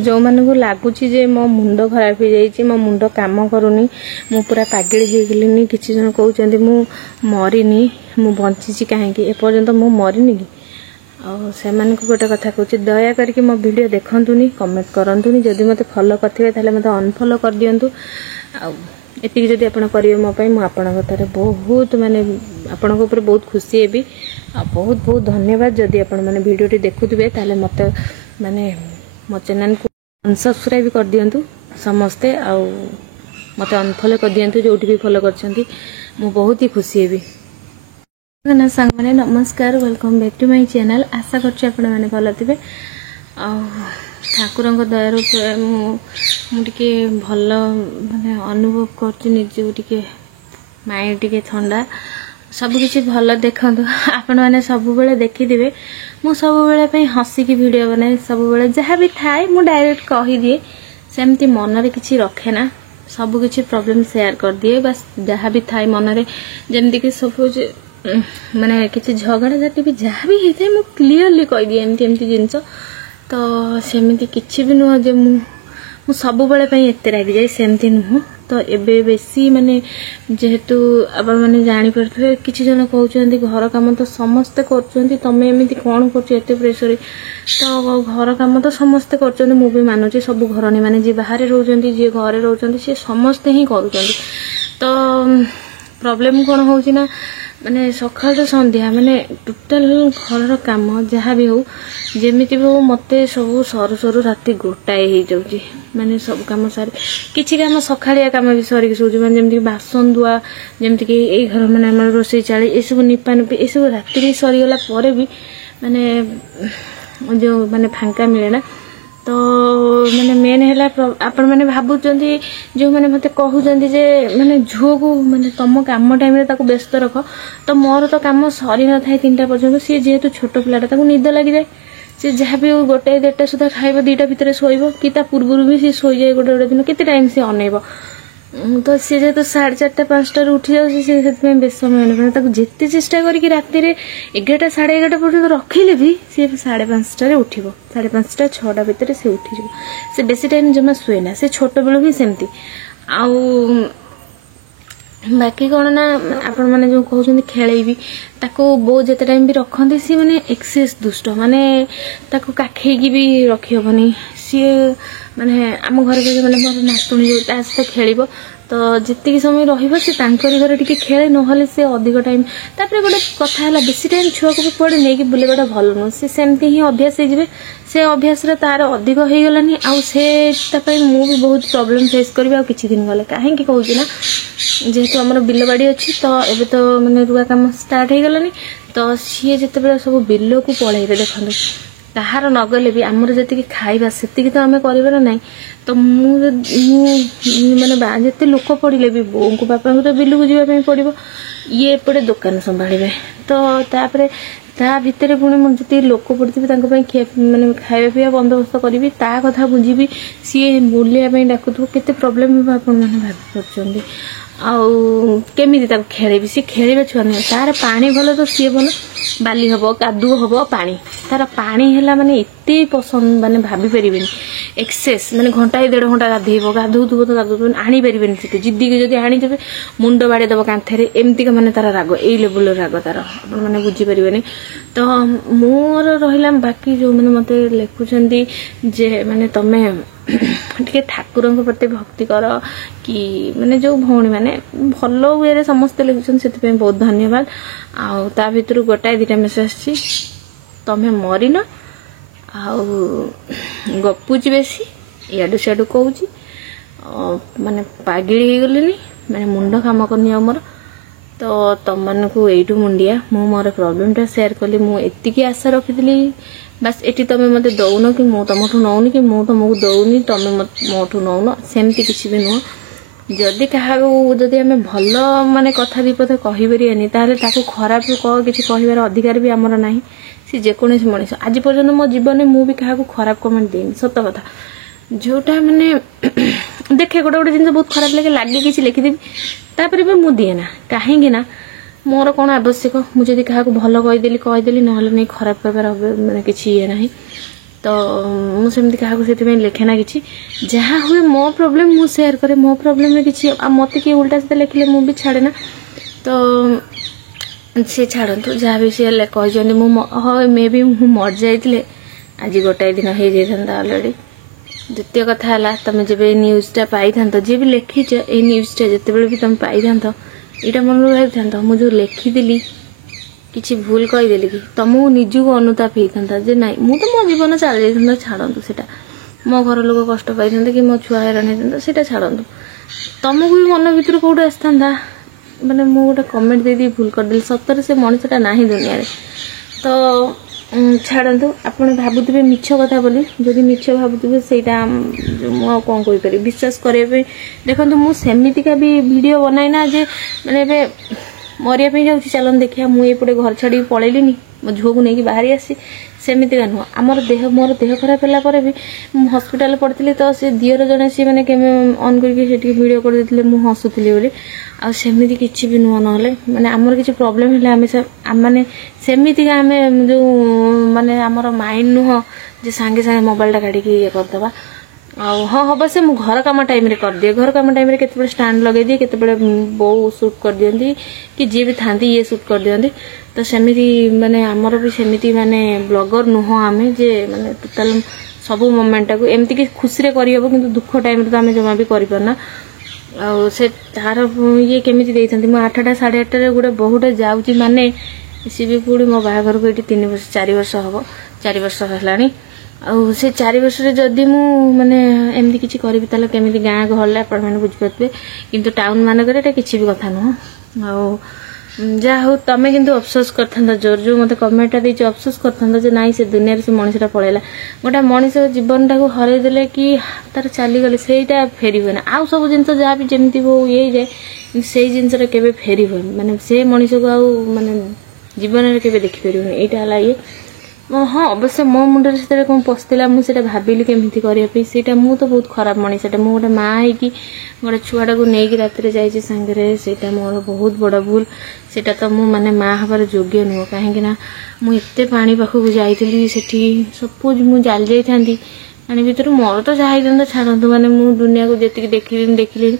जो मानू लगुच मो मुंड खराब हो जाए मो मुंड काम करूनी मु पूरा पागल हो गलिनी किसी जन कहते मु मरीनी मु बंची कहीं एपर्यंत मु मरीनी कि से गोटे कथा कहूँ दया करके मो वीडियो देखंतुनी कमेंट करंतुनी जदि मते फॉलो करथिबे ताले मते अनफॉलो कर दियंतु एतिक जदि आपण करिवे मो पई मु आपन कथारे बहुत माने आपन ऊपर बहुत खुशी हेबी बहुत बहुत धन्यवाद जदि आपण माने वीडियोटी देखुथिबे ताले मते माने मो चैनल को अनसब्सक्राइब कर दियंतु समस्ते मते अनफॉलो कर दियंतु जोटी भी फॉलो करछंती मु बहुत ही खुशी हेबी ना सांग माने नमस्कार welcome back to my channel आशा करछि आपण माने भलो थिबे ठाकुर दया मुझे भल माने अनुभव कर माइंड टिके ठंडा सबकि भल देखु आपण मैंने सब देखिथे मु सब हसिकी वीडियो बनाए सब जहाँ भी थाए मु डायरेक्ट कहीदिए सेमती मनरे किसी रखेना सबकि प्रॉब्लम शेयर कर दिए बस जहाँ भी थाए मनरे जमती कि सपोज माने किसी झगड़ा झाटी भी जहाँ भी होता है मु क्लीयरली कहीदिए एमती एमती जिनस तो सेमती किसी भी नुह जे मु सब एते रागि जाए सेमती नुह तो एबे बेसी माने जेहेतु आपण माने जानि परथे किछि जन कहउछन्ती घर काम तो समस्त करछन्ती तमे एमिति कोन करछ एते प्रेशर तो घर काम तो समस्त करछन्ती मु भी मानुची सब घरनी माने जे बाहर रहउछन्ती जे घरे रहउछन्ती से समस्त ही करूछन्ती तो प्रॉब्लम कोन होउची ना माने सकाळ संध्या माने टोटल घर काम जहाँ भी हो जेमिति भी हो मते सब सरू सरू राति गोटाए हो जाउची माने सब काम सारी किछि काम सखाळिया काम भी सरी सोची माने जेमिति बासन दुआ जेमिति कि एई घर माने हमर रोसई चाली ए सब निपा निपी ए सब राति रे सरी गला परे भी माने जो माने फांका मिले ना तो माने मेन हैला आपण माने भाबुचंती जो माने मते कहउचंती जे माने झुओ को माने तम काम टाइम रे ताको व्यस्त रख तो मोर तो काम सरी न थाए 3टा पर्यंत सी जेहेतु छोट पिलाटा ताको निद लागि जाए सी जहाँ भी गोटे 1:30 सुधा खाइबो 2टा भितर सोइबो कि ता पूर्व भी सी सोई जाए गोटे गोटे दिन केते टाइम से अनेबो तो सी जे तो 4:30 5:00 उठी जाउसी से सेत में बेस समय ने ताको जेते चेष्टा करी कि राति रे 11टा 11:30 पर्यंत रखिले भी सी 5:30 रे उठिबो 5:30 6टा भितर से उठी जिवो से बेसी टाइम जमा सुए ना से छोट बेलो भी सेमती आउ बाकी कौन ना आपण माने जो कहउछन्ती खेलेबी ताको बो जते टाइम भी रखंती सी माने एक्सेस दुष्ट माने ताको काखै की भी रखी होबनी सी माने आम घर के माने मोर नातुणी जो ता से खेलिबो तो जितकी समय रहिबो से तांकर घर टिके खेले नहले से अधिक टाइम तापर गोटे कथा हला बेसी टाइम छुआ को पड़े नै कि बुलेबाटा भल न से सेमती ही अभ्यास हे जिवे से अभ्यास रे तार अधिक हे गलानी आ से तापय मु भी बहुत प्रॉब्लम फेस करबा किछि दिन गले काहे कि कहउछि ना जेहेतु हमर बिलबाड़ी अछि तो एबे तो माने रुआ काम स्टार्ट हे गलानी तो सी जते बेला सब बिल को पळैबे देखंदु कहार नगले भी आमर जति खाइबा सेति तो आमे करिबार नै तो मु माने जेते लोक पड़िले भी बो को बापा को तो बिल को जीवा पड़ो ये एपटे दुकान संभाळिबे तो तापरे ता भितर पुणी मुझे जति लोक पड़ती माने खाଇବା पिया बंदोबस्त करी ता कथा बुझी सी बुलिया डाकुथ केते प्रोब्लेम आपण माने भाबी परछन्ती आउ केमिति ताको खेलेबी सी खेलिबा छुआ नै तार पानी भलो तो सी भलो बाली हबो कादू हबो पानी तार पानी हैला माने एते पसंद माने भाबी परिबेनी एक्सेस माने घंटा 1.5 घंटा गाधेइबो गाधौथबो तो गाधौथबो आनी परिबेनी से जिद्दी के जदी आनी जबे मुंड बाडे दबो कांथेरे एमती का माने तार राग एई लेवल राग तार आपण माने बुझी परिबेनी तो मोर रहिला बाकी जो माने मते लेखुचंदी जे माने तमे टिके ठाकुर प्रति भक्ति कर कि माने जो भौणी माने भलो वे समस्त लिखुछन सेति बहुत धन्यवाद आउ ता भितर गोटाए 2टा मेसेज छी तमे मरिन आउ गपुची बेसी याडू साडू कहूची माने पागिली हे गलिनी माने मुंड काम करनी हमर तो तम मन को एठू मुंडिया मु मोर प्रॉब्लम टा शेयर कली मु एति की आशा रखितली बस एटी तमे मते दउनो कि मु तमठु नौनी कि मु तमको दउनी तमे मोठु नौनो सेमती किछि भी नो जदि कहा जदि आमे भलो माने कथा विपद कहि बरियानी ताले ताको खराब कह किछि कहिबार अधिकार भी हमर नाही सी जे कोने मनिष आज पर्यंत मो जीवन में मु भी कहा खराब कमेंट देनी सत कथा जोटा माने देखे गोटे गोटे जिन बहुत खराब लगे किसी लिखिदेवी तापर भी मु दिए ना कहीं ना मोर कौन आवश्यक मुझे क्या भल कहीदेली ना नहीं खराब कर माने किसी ये ना तो मुझे क्या लिखे ना कि जहाँ हुए मो प्रोब्लेम मु शेयर करे मो प्रोब्लेम में किसी मत किए उल्टा सीधा लिखिले मु भी छाड़े ना तो सी छाड़ू जहाँ भी सी कहते हाँ मे भी मु मर जाइए आज गोटाए दिन हो जाता अलरेडी द्वितीय कथा है तुम जब न्यूज़टा पाई था जी भी लिखीच ये न्यूज़टा जिते भी तुम पाई था यहाँ मन भाई था मुझे लिखीदी किसी भूल कहीदेली कि तुमको निजक अनुताप होता जे ना मु तो मो जीवन चली जाता छाड़ू से मो घर लोग कष्ट पाई था कि मो छुआ हैरान होता से छाड़ू तुमको भी मन भर कौटे आसता मैंने मु गोटे कमेंट दे भूल करदेली सतर से मनीषटा ना दुनिया तो छाड़ू आपड़ भावुवे मिछ कथा बोली जदि मिछ भावुवे से कौन कहीपर विश्वास करने देखो मुझेमिका भी वीडियो बनाई ना जे मैंने मरिया जाऊँगी चलन देखिए मुझे घर छाड़ी पलैली मो झुआ को लेकिन बाहरी आसी सेमितिका नुह आमर देह मोर देह खराब है भी हस्पिटाल पड़ती तो सी दियर जड़े सी मैंने केमे ऑन करके वीडियो कर देते मुझे हसुली बोली आमती किसी भी नुह ना माने आमर किसी प्रॉब्लम है माने सेमितिका आम जो माने आमर माइंड नुह जे सांगे सांगे मोबाइलटा काढ़ी ये करदे हाँ हम से मुझे घर कम टाइम कर दिए घर कम टाइम के स्टाण्ड लगे दिए के बो सुट कर दिखती कि जी भी था ये सुट कर दिखती तो सेमती माने आमर भी सेमती माने ब्लॉगर नुह आम जे माने टोटाल सब मोमेंट टाक एमती कि खुशी करहब कि दुख टाइम तो आम जमा भी करना से तार ये केमी मुझे 8टा 8:30 गोटे बहुटे जाऊँगी माने सी भी पूरी मो बाहाघर को ये 3 वर्ष 4 वर्ष हम 4 वर्ष है से 4 वर्ष जदि मु माने एमती किसी करी ताले केमिति गाँ गहले आपण माने बुझिपारबे किंतु टाउन मानक किसी भी कथा नुह आ जा हो तमें किंतु अफसोस करता जोर जो मत कमेंटा दे अफसोस करता जे नाई से दुनिया से मनीषटा पलैला गोटे मनीष जीवन टाक हरईदे कि तार चलीगले सेटा फेरी हुए ना आउ सब जिन जहाँ भी जमी हो ये जाए से जिनसा के फेरी हुए माने से मनीष को आउ माने जीवन में के देखिपर यहाँ है ये हाँ अवश्य मो मुंडे से कौन पशला मुझे भाविली केमी करने मु तो बहुत खराब मनीषटा मु गोटे माँ होगी गोटे छुआटा को लेकिन राति जाइए सांगे से मोर बहुत बड़ भूल सेटा तो मु माने माँ हबार योग्य नुह कहीं मुझे पानी पाखक जाइली से सपोज मुझे जाली जाती पानी भर मोर तो जहाँ होता छाड़ू मैंने मु दुनिया को जी देखिली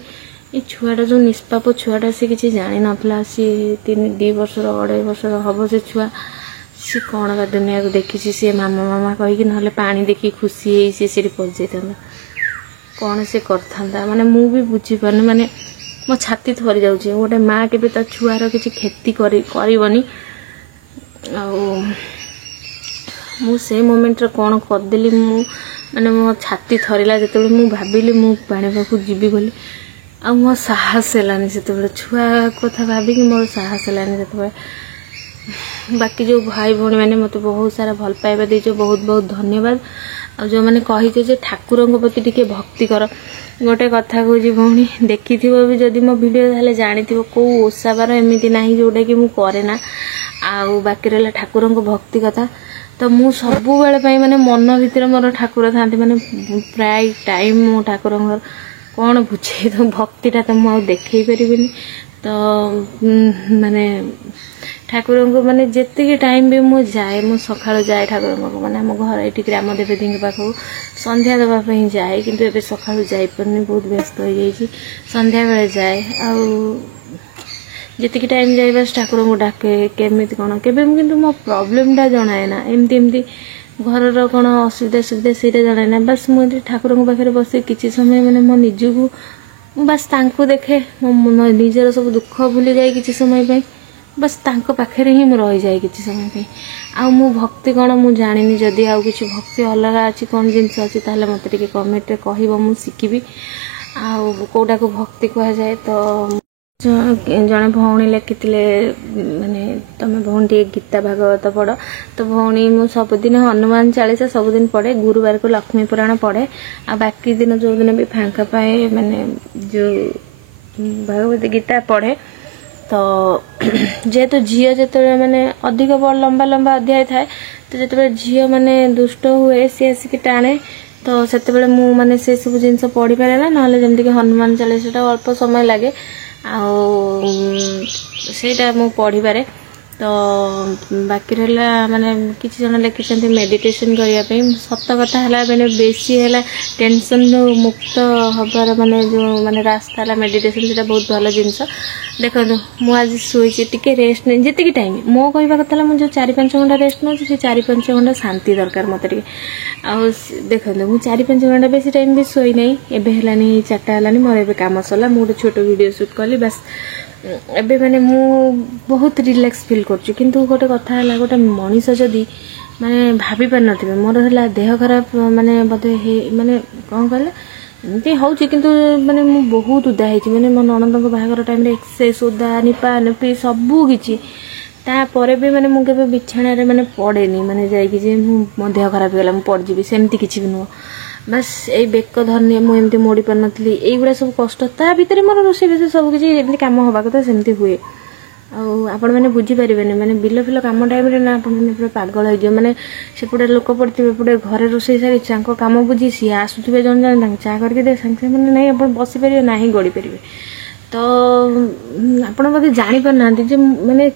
ये छुआटा जो निष्पाप छुआटा सी किसी जानी नाला सी 2 वर्ष 2.5 वर्ष हम से छुआ सी कौन बा दुनिया को देखी सी मामा मामा कहीकि ना पानी देखी खुशी सी पहुँच जाता कौन से करता माने मु भी बुझीपार माने मो छाती थरी जाऊँगी गोटे माँ के छुआर किसी क्षति करनी से मोमेंट कौन करदेली मु माने मो छाती थरला जो मु भाविली मु पानी पाख जीवी बोली आ मो साहस है से छुआ कथा भाविक मोर साहस है जो बाकी जो भाई भौणी मैंने मत बहुत सारा भल पाइबा देछ बहुत बहुत धन्यवाद आ जो मैंने कही जे ठाकुर प्रति टिके भक्ति कर गोटे कथा कहूँ भौणी देखी भी जदि मो वीडियो ताले जानी कौ ओषा बार एमती ना जोटा कि मु करे ना आउ बाकी रहा ठाकुर भक्ति कथा तो मु सब बेले माने मन भीतर मोर ठाकुर था माने प्राय टाइम मो ठाकुर कौन बुझे तो भक्तिटा तो मुझे देखई पारि तो माने ठाकुर को माने जितकी टाइम भी मु जाए मु सकाळ जाए ठाकुर को माने हम घर ये ग्राम देवी पाखु संध्या देवाई जाए किंतु एबे सकाळ जाई परनी बहुत व्यस्त हो जाइए संध्या बेले जाए आती टाइम जाए बस ठाकुर को डाके केमी कौन के किंतु मो प्रॉब्लमटा जनाए ना एमती एमती घर कौन असुविधा सुविधा से जनाए ना बस मुझे ठाकुर पाखे बस किसी समय मैंने मो निजक बस तांको देखे मो निजर सब दुख भूली जाए किसी समय बस तांको पाखे ही रही जाए किसी समय आउ मु भक्ति कौन मु जानी जदि आउ किसी भक्ति अलग अच्छी कौन जिनस अच्छी ताले मत टे कमेंट कह मु शिखी आउ कौटा को भक्ति कह जाए तो जड़े भौणी लिखी माने तुम भौणी टे गीता भागवत पढ़ तो भौणी मु सबुदिन हनुमान चालीसा सबुदिन पढ़े गुरुवार को लक्ष्मी पुराण पढ़े आ बाकी दिन जो दिन भी फांका पाए माने जो भागवत गीता पढ़े तो जेहेतु झील जो मैंने अधिक लंबा लंबा अध्याय थाए तो जो झील मैंने दुष्ट हुए सी आसिक टाणे तो से मु माने से सब जिन पढ़ी पारे ना ना जमीक हनुमान चालीसा अल्प समय लगे आईटा मु पढ़ी पारे तो बाकी रहा माने किसी जन लिखिं मेडिटेशन करने सत कथा है मैंने बेसी है टेंशन मुक्त हबार माने जो माने रास्ता है मेडिटेशन से बहुत भल जिनस देखो मुझे शुई टी रेस्ट नहीं जी टाइम मो कहवा कथा मुझे 4-5 घंटा रेस्ट नौ 4-5 घंटा शांति दरकार मत देखो मुझे 4-5 घंटा बेसी टाइम भी शुई नहीं एवं है 4टा है मोर ए कम सरला मुझे छोट वीडियो शूट कली बस एबे माने मु बहुत रिलैक्स फील करछु किंतु गोटे कथा है गोटे मनीष जदि माने भाभी पार नथिबे मोर हला देह खराब माने बदे माने कौन कहले एमती होची किंतु माने मु बहुत उदा है माने मो ननद को बाहागर टाइम रे एक्सेस उदा निपा निपी सबू किछि तापर भी माने मु केबे बिछाणा रे माने पड़ेनी माने जाई कि जे मो देह खराब गेला मु पड़ जीबी सेमती किछि भी नुह बस यही बेक धरनी मुझे मोड़ी पार नी यहीगुड़ा सब कष्ट ता भीतर मोर रोषे बेस सब किसी कम हवा कथा सेमती हुए आपण मैंने बुझीपारे मैंने बिल फिल कम टाइम ना पूरा पागल हो मैंने सेपटे लोक पड़े एपटे घरे रोषे सारी कम बुझी सी आसुवे जन जन चा करके दे सागे मैंने नहीं आप बसीपारे ना ही गड़ी पारे तो आपण बोधे जापार ना माने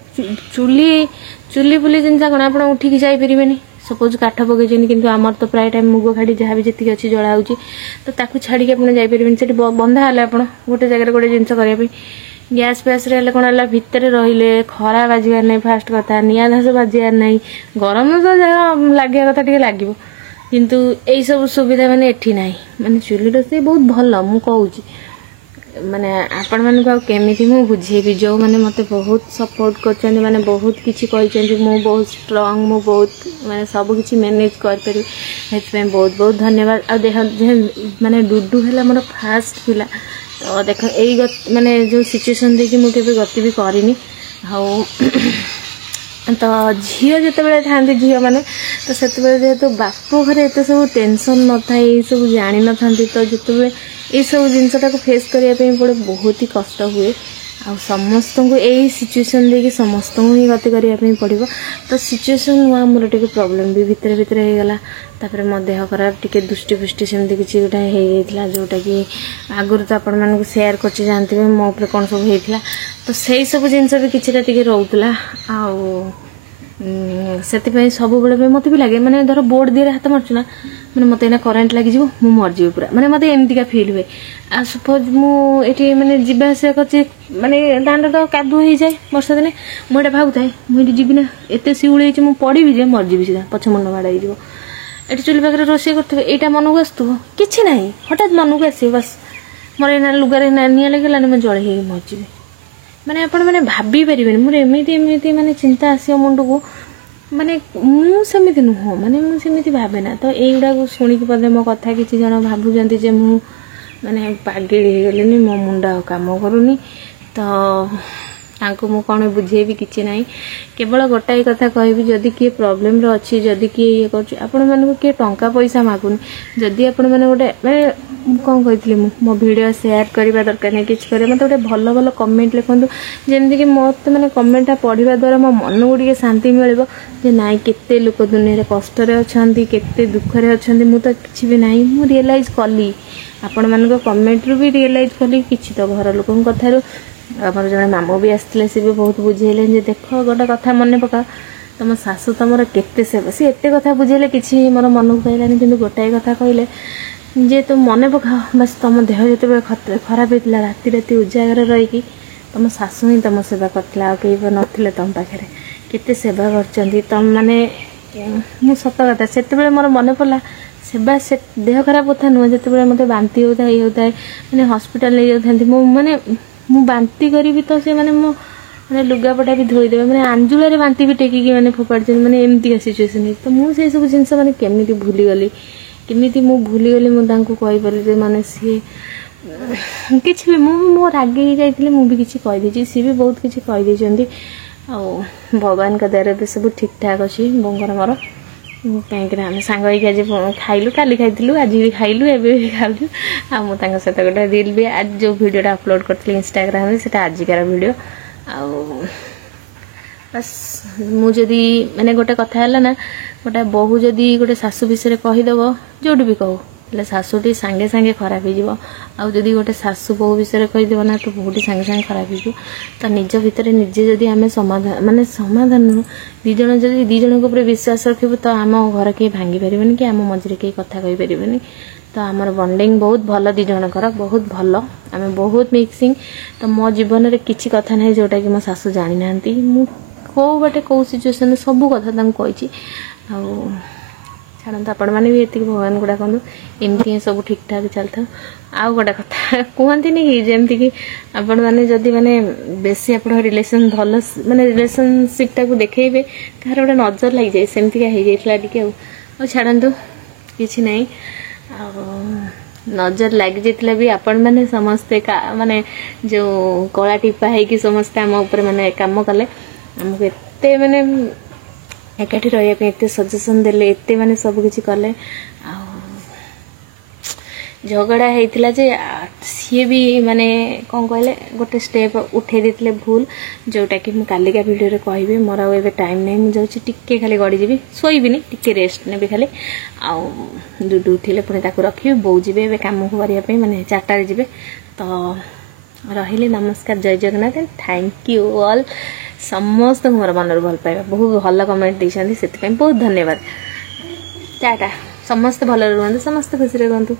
चुली चुली बुली जिनसा कौन आप उठिकी जापरेनि सपोज काठ पकई कि आमर तो प्राय टाइम मुग खाड़ी जहाँ भी जी अच्छी जला हो तो ताकू छाड़ी आपड़ जापरेनि से बंधा है आप गोटे जगह गोटे जिन करने गैस फैस कौन है भितर रहिले खरा बाजार नहीं फास्ट कथा निआ धास बाजार नहीं गरम तो जहाँ लगे कथा टे लगे किंतु यही सब सुविधा माने एठी नहीं माने चुली रोषे बहुत भल मु कहूँ माने आपण मानक केमी मु बुझेबी जो माने मते बहुत सपोर्ट कर माने बहुत किछि कहते मु बहुत स्ट्रांग मु बहुत माने सब किछि मैनेज कर पारि हेतु बहुत बहुत धन्यवाद आ देख माने डुडू है मोर फास्ट पिला तो देख यही माने जो सिचुएशन देखि मु केबे गति भी करिनी हाउ तो झील जिते था झील मैंने तो से जेहेतु बाप घरे एत सब टेंशन न था ये सब जानी न था तो जिते ये सब जिनसा फेस करने पड़े बहुत ही कष्ट हुए आ समस्त को यही सिचुएसन देखिए समस्त ही गति करने पड़ो तो सिचुएसन नुआ मोर टे प्रॉब्लम भी भितर भितर हो गला तापर मो देह खराब टी दृष्टि पुष्टि सेमती किसी गोटे हो जोटा कि आगुरी तो आपण मानक सेयार कर जानते मो उपर कौन सब होता तो सही सब जिनस भी किसी रोला से सब बेले मत भी लगे मैंने धर बोर्ड दिए हाथ मार्चु ना मैंने मत करेन्ट लगी मुझे मरजी पूरा मैंने मत एमतीका फिल हुए आ सपोज मुझे मैंने जावास कर माने दांड तो कादु हो जाए वर्षा दिने मुझे भावुए मुझे जीवी ना एत शिउली मुझे पड़ी जे मरजी सीधा पछ मन माड़ हो चुली पाखे रोषे कर मन को आसतु कि ना हठात मन को आस बस मोर लुगारे निआ लगे मैं जड़े मरजी माने आपण माने भाभी पारे मोर एमती एमती माने चिंता आसो मुंड को माने मुझे नुह माने मुझे भावे ना तो युवा को शुणिक पदे मो कथा किसी जन भावुं जे मु माने पागल हो गली मो मुंडा काम करूनी तो मु कौन बुझेबी किसी ना केवल गोटाए कथा कहबी जदि किए प्रोब्लेम रे अच्छी जदि किए ये कर किए टंका पैसा मागुनी जदि आपण मैंने गोटे मैं कौन कही मो वीडियो शेयर करने दरकार नहीं किसी कर मतलब गोटे भल भल कमेंट लिखुँ जमीक मत मैंने कमेंटा पढ़ा द्वारा मो मन को टे शांति मिले जे नाई केते लोक दुनिया कष्ट अच्छा केते दुखरे अच्छा मुझे किसी भी ना मु रियलाइज कली आपण मान कमेंट रू भी रियलाइज कली किसी तो घर लोक कथार आमर जड़े मामू भी आसते सी भी बहुत बुझेले देख गोटे कथा मन पका तुम शाशु तुम केते सेवा सी एत कथा बुझेले कि मोर मन को पाइलानी कि गोटाए कथा कहले जे तुम मन पका बस तुम देह जो खराब होता राति राति उजागर रहीकि तुम शाशु ही तुम सेवा करता कई नथिले तुम पाखे केते सेवा कर तुम माने मु सत कथा से मोर मन पड़ा सेवा से देह खराब कथा नुह जो मत बांति होता ये होता है मैंने हॉस्पिटल ले जाती माने मु बांति करी तो से माने मो माने लुगापटा भी धोईदेवे मैंने आंजुलारे बांति भी टेकिकी मैंने फोपाड़ी मैंने एमती सिचुएसन तो मुझे सब जिनस मैंने केमी भूलीगली केमी मु भूलीगली मुझे कहीपरि माने सी कि मो रागे जाइए मुझे किसी कहीदे सी भी बहुत किसी कहीदे आ भगवान का दया भी सब ठीक ठाक अच्छी बोंगर मोर कहीं आम सांग आज खाइलु काली खाइलु आज भी खाइलु एबे भी खाऊ आ सहित गोटे रील भी आज जो वीडियोटा अपलोड करी इंस्टाग्राम से आजिकार वीडियो आ बस मुझे माने गोटे कथा है ना गोटे बहु जदि गोटे शाशु विषय कहीदेव जो भी कहू ହେଲେ ଶାଶୁଟି ସାଙ୍ଗେ ସାଙ୍ଗେ ଖରାପ ହେଇଯିବ। ଆଉ ଯଦି ଗୋଟେ ଶାଶୁ ବୋହୂ ବିଷୟରେ କହିଦେବ ନା ତ ବୋହୂଟି ସାଙ୍ଗେ ସାଙ୍ଗେ ଖରାପ ହେଇଯିବ। ତ ନିଜ ଭିତରେ ନିଜେ ଯଦି ଆମେ ସମାଧାନ ନୁହଁ, ଦୁଇ ଜଣ ଯଦି ଦୁଇ ଜଣଙ୍କ ଉପରେ ବିଶ୍ୱାସ ରଖିବୁ ତ ଆମ ଘର କେହି ଭାଙ୍ଗି ପାରିବନି କି ଆମ ମଝିରେ କେହି କଥା କହିପାରିବେନି। ତ ଆମର ବଣ୍ଡିଙ୍ଗ ବହୁତ ଭଲ, ଦୁଇ ଜଣଙ୍କର ବହୁତ ଭଲ, ଆମେ ବହୁତ ମିକ୍ସିଂ। ତ ମୋ ଜୀବନରେ କିଛି କଥା ନାହିଁ ଯେଉଁଟାକି ମୋ ଶାଶୁ ଜାଣିନାହାନ୍ତି। ମୁଁ କେଉଁ ବାଟେ କେଉଁ ସିଚୁଏସନରେ ସବୁ କଥା ତାଙ୍କୁ କହିଛି। ଆଉ ଛାଡ଼ନ୍ତୁ, ଆପଣମାନେ ବି ଏତିକି ଭଗବାନଙ୍କୁ ଡାକନ୍ତୁ ଏମିତି ହିଁ ସବୁ ଠିକ୍ ଠାକ୍ ଚାଲିଥାଉ। ଆଉ ଗୋଟେ କଥା କୁହନ୍ତିନି କି, ଯେମିତିକି ଆପଣମାନେ ଯଦି ବେଶୀ ଆପଣଙ୍କ ରିଲେସନ୍ ଭଲ ରିଲେସନସିପ୍ଟାକୁ ଦେଖେଇବେ କାହାର ଗୋଟେ ନଜର ଲାଗିଯାଏ, ସେମିତିକା ହେଇଯାଇଥିଲା ଟିକେ। ଆଉ ଛାଡ଼ନ୍ତୁ, କିଛି ନାହିଁ। ଆଉ ନଜର ଲାଗିଯାଇଥିଲା ବି ଆପଣମାନେ ସମସ୍ତେ ଯେଉଁ କଳା ଟିପା ହେଇକି ସମସ୍ତେ ଆମ ଉପରେ କାମ କଲେ, ଆମକୁ ଏତେ ଏକାଠି ରହିବା ପାଇଁ ଏତେ ସଜେସନ୍ ଦେଲେ, ଏତେ ସବୁକିଛି କଲେ। ଆଉ ଝଗଡ଼ା ହେଇଥିଲା ଯେ ସିଏ ବି କ'ଣ କହିଲେ, ଗୋଟେ ଷ୍ଟେପ୍ ଉଠେଇ ଦେଇଥିଲେ ଭୁଲ, ଯେଉଁଟାକି ମୁଁ କାଲିକା ଭିଡ଼ିଓରେ କହିବି। ମୋର ଆଉ ଏବେ ଟାଇମ୍ ନାହିଁ, ମୁଁ ଯାଉଛି ଟିକେ ଖାଲି ଗଡ଼ିଯିବି, ଶୋଇବିନି, ଟିକେ ରେଷ୍ଟ ନେବି ଖାଲି। ଆଉ ଦୁଡୁ ଉଠିଲେ ପୁଣି ତାକୁ ରଖିବି, ବୋଉ ଯିବେ ଏବେ କାମକୁ କରିବା ପାଇଁ, 4ଟାରେ ଯିବେ। ତ ରହିଲି, ନମସ୍କାର, ଜୟ ଜଗନ୍ନାଥ, ଥ୍ୟାଙ୍କ ୟୁ ଅଲ୍। ସମସ୍ତଙ୍କୁ ମୋର ମନରୁ ଭଲ ପାଇବା, ବହୁତ ଭଲ କମେଣ୍ଟ ଦେଇଛନ୍ତି, ସେଥିପାଇଁ ବହୁତ ଧନ୍ୟବାଦ। ଟାଟା, ସମସ୍ତେ ଭଲରେ ରୁହନ୍ତୁ, ସମସ୍ତେ ଖୁସିରେ ରୁହନ୍ତୁ।